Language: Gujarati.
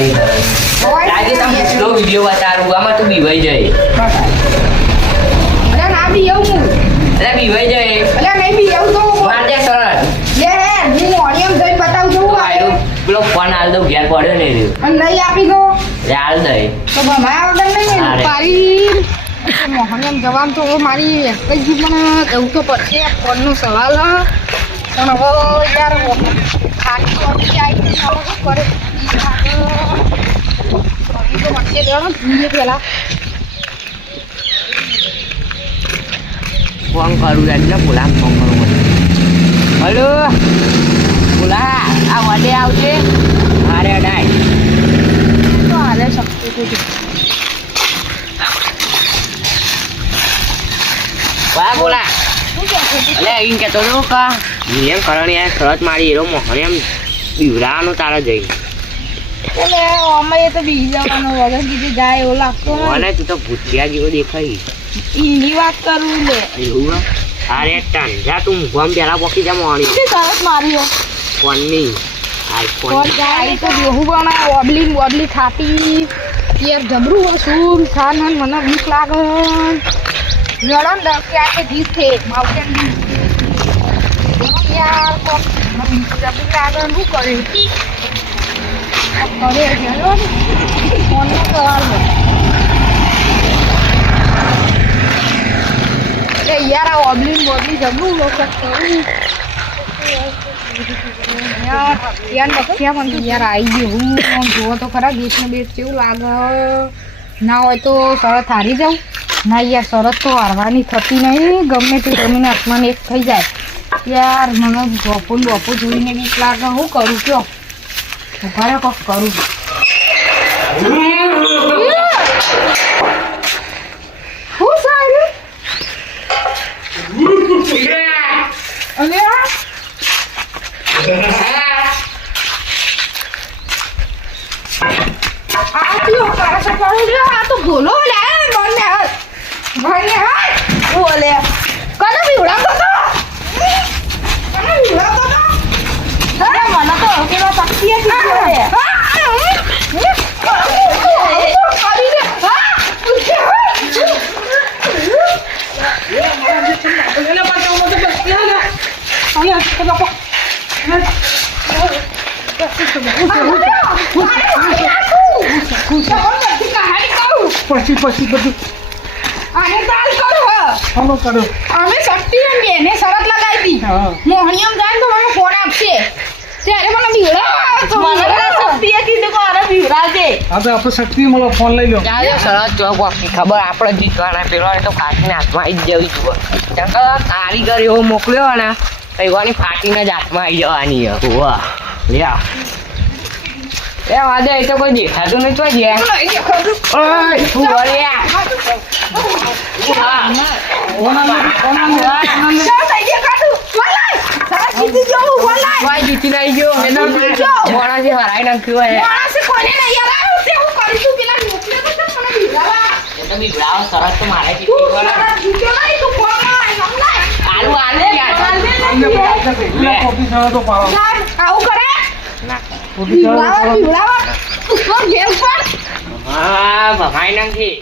કરી આજે તમે સ્લો વિડિયો બતાડું આમાં તું બીવાઈ જાય અરે ના બી એવું અરે બીવાઈ જાય અરે નહીં બી એવું તો માર દે સરળ લે હું ઓડિયમ જઈને બતાવું છું આયો પેલો ફોન આલ દઉં ઘેર પડ્યો ને રહ્યો અને નહીં આપી દો લે આલ દે તો ભમાયા વગર નહીં અરે. પારી મોહનિયમ જવાનું તો હવે મારી એક જ મને જવું તો પડશે આ ફોનનો સવાલ હ. પણ હવે યાર ખાલી ઓછી આવી છે હવે શું કરે તો મળશે લેવાનો જોઈએ પહેલાં ફોન કરું એટલે બોલા ફોન કરું હલો બોલા આ વડે આવશે મારે ડાય તો હાલે શકતું હતું વાહ બોલા શું કહેતો એટલે એમ કહેતો હતો કા નિયમ કરવાની યાર શરત મારી એનો મોહન એમ બીવરાવાનું તારા જઈ એટલે અમે એ તો બી જવાનો વગર કીધું જાય એવું લાગતો મને તું તો ભૂતિયા જેવો દેખાય એની વાત કરું લે એવું અરે ટન જા તું મુગમ પેલા પોકી જા મોહણી શું સરસ માર્યો ફોનની આઈફોન કોણ જાય તો બેહું બનાય ઓબલી થાતી યાર જબરું શું ખાન મને બીક લાગે લડન ક્યાં કે જીત છે માઉન્ટેન યાર કોક બીક લાગે શું કરે કરે હેલો ફોનનો સવાલ એ યાર આ ઓબલી જબરું લોકો કરું યાર બખ્યા પણ યાર આવી ગયું હું આમ જોવો તો ખરા બેસને બેસ કેવું લાગે ના હોય તો શરત હારી જાઉં ના યાર શરત તો હારવાની થતી નહીં ગમે તે જમીન આસમાન એક થઈ જાય યાર મને બપો જોઈને બીક લાગે હું કરું કયો ઘરે કોક કરું શું સારું અરે આ તો ભૂલો લે મને ભાઈ હાય બોલે કને બીવડાતો તો કને બીવડાતો તો અરે મને તો પેલા પક્ષી જ બોલે પછી બધું આને તાલ કરો ફોલો કરો અમે શક્તિ બેને શરત લગાવી હતી હા મોહનિયમ જાય તો મને ફોન આપશે ત્યારે મને બીવડાવ તો મને શક્તિએ કીધું કે અરે બીવડાવજે હા તો આપણે શક્તિ મળો ફોન લઈ લો ચાલો સરસ જો ખબર આપણે જીતવાના પેલો તો કાચીને હાથમાં આવી જ જવી જોઈએ કેમ કે કારીગર એવો મોકલ્યો ને કઈવાની ફાટીને જ હાથમાં આવી જવાની વાહ લ્યા એ વાદે એ તો કોઈ દેખાતું નહીં તો જ્યાં ઓય શું બોલ્યા ભાઈ જીતી નહીં ગયો એનો મોણાથી હરાઈ નાખ્યો હે તો બીવડાવો સરસ તો મારે જીતી આલુ આલે કોપી થયો તો પાડો આવું કરે ના કોપી થયો તો પાડો. બીવડાવા હા ભમાઈ નાખી